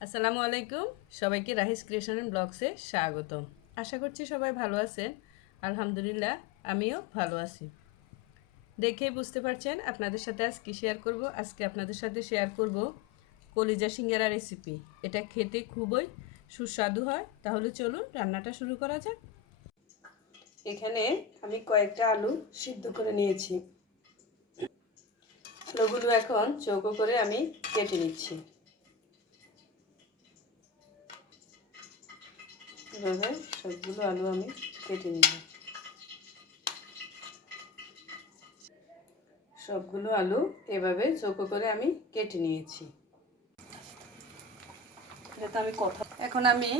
আসসালামু আলাইকুম। সবাইকে রাহিস ক্রিয়েশন এন্ড ব্লগসে স্বাগতম। আশা করছি সবাই ভালো আছেন। আলহামদুলিল্লাহ, আমিও ভালো আছি। দেখেই বুঝতে পারছেন আপনাদের সাথে আজ কি শেয়ার করব। আজকে আপনাদের সাথে শেয়ার করব কলিজা সিঙ্গারা রেসিপি। এটা খেতে খুবই সুস্বাদু হয়। তাহলে চলুন রান্নাটা শুরু করা যাক। এখানে আমি কয়েকটা আলু সিদ্ধ করে নিয়েছি। আলুগুলো এখন চৌকো করে আমি কেটে নিচ্ছি। এভাবে সবগুলো আলু আমি কেটে নিব। সবগুলো আলু এভাবে চৌকো করে আমি কেটে নিয়েছি। এখন আমি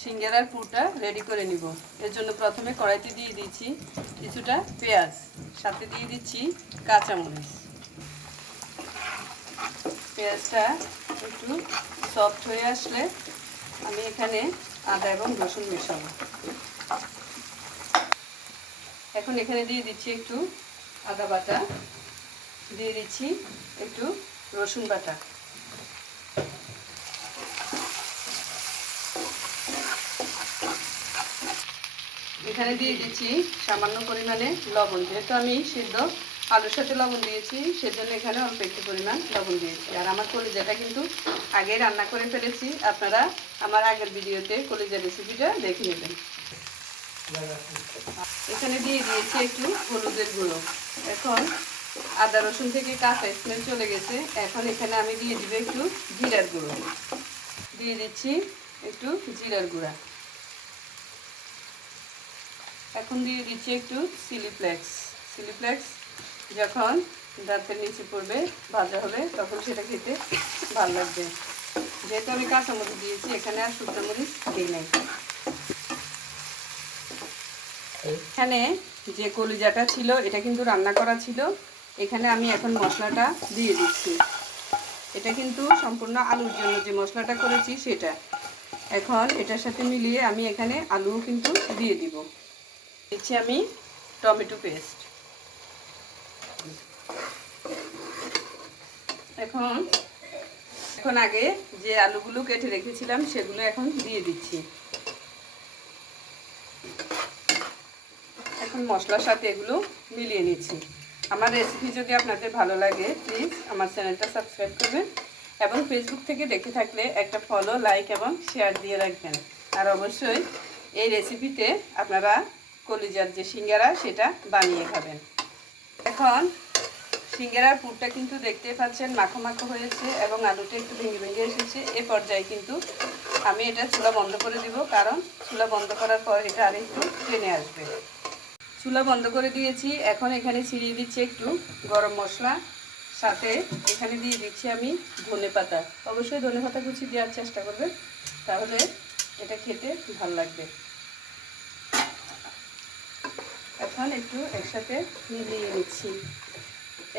সিঙ্গারার পুরটা রেডি করে নিব। এর জন্য প্রথমে কড়াইতে দিয়ে দিচ্ছি কিছুটা পেঁয়াজ, সাথে দিয়ে দিচ্ছি কাঁচামরিচ। পেঁয়াজটা একটু সফট হয়ে আসলে আমি এখানে আদা এবং রসুন মেশাবো। এখন এখানে দিয়ে দিচ্ছি একটু আদা বাটা, দিয়ে দিচ্ছি একটু রসুন বাটা। এখানে দিয়ে দিচ্ছি সামান্য পরিমাণে লবণ। যেহেতু আমি সিদ্ধ আলুর সাথে লবণ দিয়েছি, সেজন্য এখানে অল্প একটু পরিমাণ লবণ দিয়েছি। আর আমার কলিজাটা কিন্তু আগে রান্না করে ফেলেছি, আপনারা আমার আগের ভিডিওতে কলিজা রেসিপিটা দেখে নেবেন। এখানে দিয়ে দিয়েছি একটু হলুদের গুঁড়ো। এখন আদা রসুন থেকে কাঁচা স্মেল চলে গেছে। এখন এখানে আমি দিয়ে দিব একটু জিরার গুঁড়ো, দিয়ে দিচ্ছি একটু জিরার গুঁড়া। এখন দিয়ে দিচ্ছি একটু চিলি ফ্লেক্স। যখন দাঁতের নিচে পড়বে, ভাজা হবে, তখন সেটা খেতে ভালো লাগবে। যেহেতু আমি কাঁচামরিচ দিয়েছি, এখানে আর শুকনো মরিচ দিই নাই। এখানে যে কলিজাটা ছিল এটা কিন্তু রান্না করা ছিল। এখানে আমি এখন মশলাটা দিয়ে দিচ্ছি। এটা কিন্তু সম্পূর্ণ আলুর জন্য যে মশলাটা করেছি সেটা। এখন এটার সাথে মিলিয়ে আমি এখানে আলুও কিন্তু দিয়ে দিব। দিচ্ছি আমি টমেটো পেস্ট। এখন এখন আগে যে আলুগুলো কেটে রেখেছিলাম সেগুলো এখন দিয়ে দিচ্ছি। এখন মশলার সাথে এগুলো মিলিয়ে নিচ্ছি। আমার রেসিপি যদি আপনাদের ভালো লাগে, প্লিজ আমার চ্যানেলটা সাবস্ক্রাইব করবেন এবং ফেসবুক থেকে দেখে থাকলে একটা ফলো, লাইক এবং শেয়ার দিয়ে রাখবেন। আর অবশ্যই এই রেসিপিতে আপনারা কলিজার যে সিঙ্গারা সেটা বানিয়ে খাবেন। এখন সিঙ্গারার পুরটা কিন্তু দেখতেই পাচ্ছেন মাখো মাখো হয়েছে এবং আলুটা একটু ভেঙে ভেঙে এসেছে। এ পর্যায়ে কিন্তু আমি এটা চুলা বন্ধ করে দিব, কারণ চুলা বন্ধ করার পর এটা আর একটু টেনে আসবে। চুলা বন্ধ করে দিয়েছি। এখন এখানে ছিটিয়ে দিচ্ছি একটু গরম মশলা, সাথে এখানে দিয়ে দিচ্ছি আমি ধনেপাতা। অবশ্যই ধনেপাতা কুচি দেওয়ার চেষ্টা করবেন, তাহলে এটা খেতে ভালো লাগবে। এখন একটু একসাথে মিলিয়ে নিচ্ছি।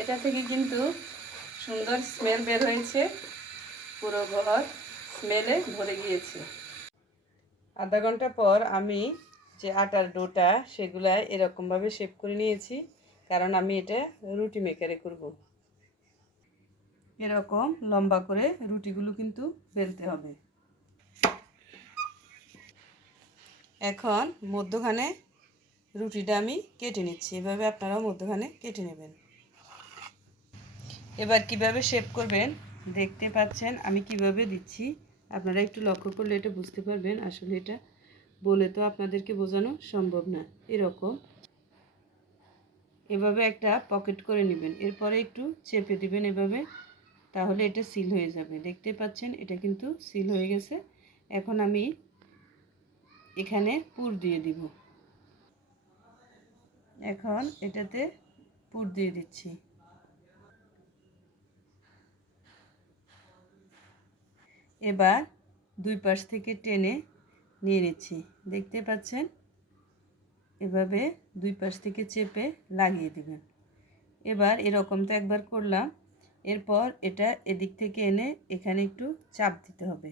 এটা থেকে কিন্তু সুন্দর স্মেল বের হয়েছে, পুরো ঘর স্মেলে ভরে গিয়েছে। আধা ঘন্টা পর আমি যে আটার ডোটা সেগুলা এরকমভাবে শেপ করে নিয়েছি, কারণ আমি এটা রুটি মেকারে করব। এরকম লম্বা করে রুটিগুলো কিন্তু বেলতে হবে। এখন মধ্যখানে রুটিটা আমি কেটে নিচ্ছি। এভাবে আপনারাও মধ্যখানে কেটে নেবেন। এবার কিভাবে শেপ করবেন দেখতে পাচ্ছেন আমি কিভাবে দিচ্ছি। আপনারা একটু লক্ষ্য করলে এটা বুঝতে পারবেন। আসলে এটা বলে তো আপনাদেরকে বোঝানো সম্ভব না। এভাবে একটা পকেট করে নেবেন, এরপরে একটু চেপে দিবেন এভাবে, তাহলে এটা সিল হয়ে যাবে। দেখতে পাচ্ছেন এটা কিন্তু সিল হয়ে গেছে। এখন আমি এখানে পুর দিয়ে দিব। এখন এটাতে পুর দিয়ে দিচ্ছি। এবার দুই পাশ থেকে টেনে নিয়ে নিচ্ছি। দেখতে পাচ্ছেন এভাবে দুই পাশ থেকে চেপে লাগিয়ে দিবেন। এবার এরকম তো একবার করলাম, এরপর এটা এদিক থেকে এনে এখানে একটু চাপ দিতে হবে।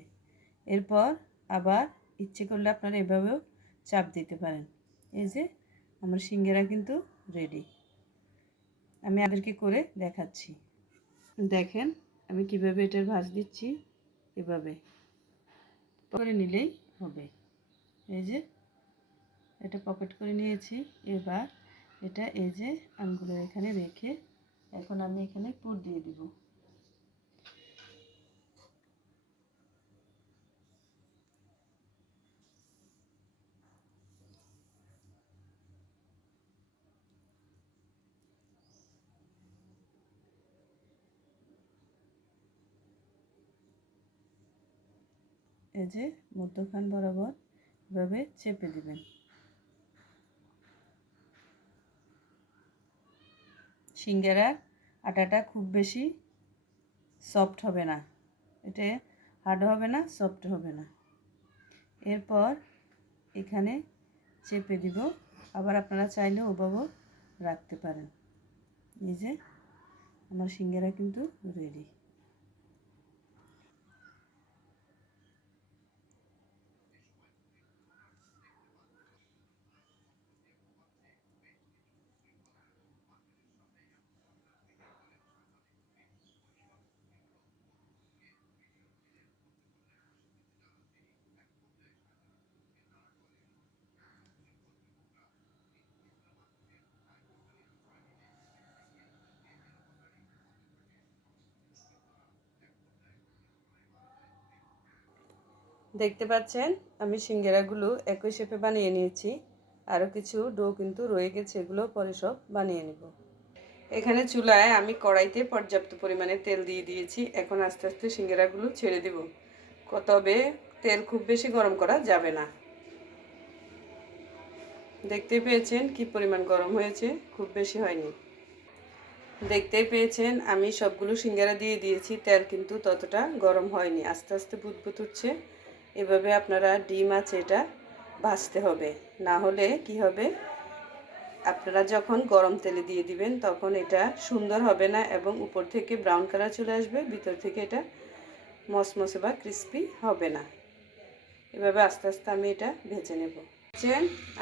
এরপর আবার ইচ্ছে করলে আপনারা এভাবেও চাপ দিতে পারেন। এই যে আমার সিঙ্গারা কিন্তু রেডি। আমি আপনাদেরকে করে দেখাচ্ছি। দেখেন আমি কিভাবে এটার ভাঁজ দিচ্ছি। এভাবে করে নিলেই হবে। এই যে এটা পকেট করে নিয়েছি। এবার এটা এই যে আঙ্গুলের এখানে রেখে এখন আমি এখানে পুর দিয়ে দিব। এই যে মধ্যখান বরাবর এভাবে চেপে দিবেন। সিঙ্গারার আটাটা খুব বেশি সফট হবে না, এটা হার্ড হবে না, সফট হবে না। এরপর এখানে চেপে দিব। আবার আপনারা চাইলে ওভাবেও রাখতে পারেন। এই যে আমার সিঙ্গারা কিন্তু রেডি। দেখতে পাচ্ছেন আমি সিঙ্গারাগুলো একই শেপে বানিয়ে নিয়েছি। আরও কিছু ডো কিন্তু রয়ে গেছে, এগুলো পরে সব বানিয়ে নেব। এখানে চুলায় আমি কড়াইতে পর্যাপ্ত পরিমাণে তেল দিয়ে দিয়েছি। এখন আস্তে আস্তে সিঙ্গারাগুলো ছেড়ে দেব। তবে তেল খুব বেশি গরম করা যাবে না। দেখতে পেয়েছেন কি পরিমাণ গরম হয়েছে, খুব বেশি হয়নি। দেখতেই পেয়েছেন আমি সবগুলো সিঙ্গারা দিয়ে দিয়েছি, তেল কিন্তু ততটা গরম হয়নি, আস্তে আস্তে বুদবুদ উঠছে। এভাবে আপনারা ডিম আছে এটা ভাজতে হবে, না হলে কি হবে, আপনারা যখন গরম তেলে দিয়ে দিবেন তখন এটা সুন্দর হবে না এবং উপর থেকে ব্রাউন কালার চলে আসবে, ভিতর থেকে এটা মসমসে বা ক্রিস্পি হবে না। এভাবে আস্তে আস্তে আমি এটা ভেজে নেব।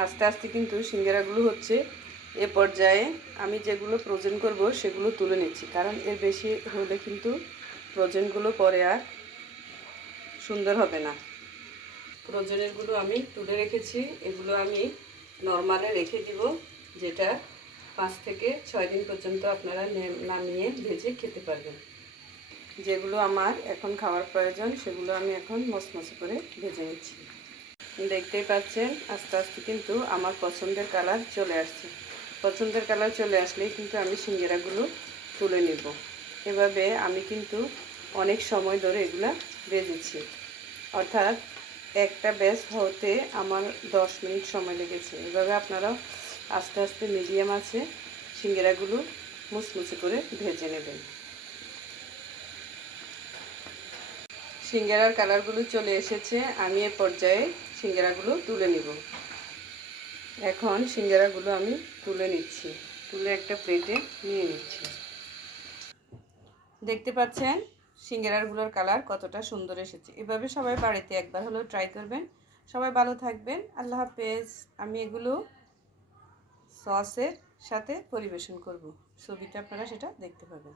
আস্তে আস্তে কিন্তু সিঙ্গারাগুলো হচ্ছে। এ পর্যায়ে আমি যেগুলো ফ্রোজেন করব সেগুলো তুলে নিচ্ছি, কারণ এর বেশি হলে কিন্তু ফ্রোজেনগুলো পরে আর সুন্দর হবে না। ফ্রোজেনেরগুলো আমি তুলে রেখেছি, এগুলো আমি নর্মালে রেখে দিব, যেটা 5 থেকে 6 দিন পর্যন্ত আপনারা নামিয়ে ভেজে খেতে পারবেন। যেগুলো আমার এখন খাওয়ার প্রয়োজন সেগুলো আমি এখন মচমচে করে ভেজে নিচ্ছি। দেখতেই পাচ্ছেন আস্তে আস্তে কিন্তু আমার পছন্দের কালার চলে আসছে। পছন্দের কালার চলে আসলেই কিন্তু আমি সিঙ্গারাগুলো তুলে নেব। এভাবে আমি কিন্তু অনেক সময় ধরে এগুলা ভেজেছি, অর্থাৎ একটা ব্যাচ হতে আমার 10 মিনিট সময় লেগেছে। এভাবে আপনারাও আস্তে আস্তে মিডিয়াম আছে সিঙ্গারাগুলো মুচমুচে করে ভেজে নেবেন। সিঙ্গারার কালারগুলো চলে এসেছে, আমি এ পর্যায়ে সিঙ্গারাগুলো তুলে নিব। এখন সিঙ্গারাগুলো আমি তুলে নিচ্ছি, তুলে একটা প্লেটে নিয়ে নিচ্ছি। দেখতে পাচ্ছেন সিঙ্গারাগুলোর কালার কতটা সুন্দর এসেছে। এভাবে সবাই বাড়িতে একবার হলেও ট্রাই করবেন। সবাই ভালো থাকবেন, আল্লাহ হাফেজ। আমি এগুলো সসের সাথে পরিবেশন করব, ছবিতে আপনারা সেটা দেখতে পাবেন।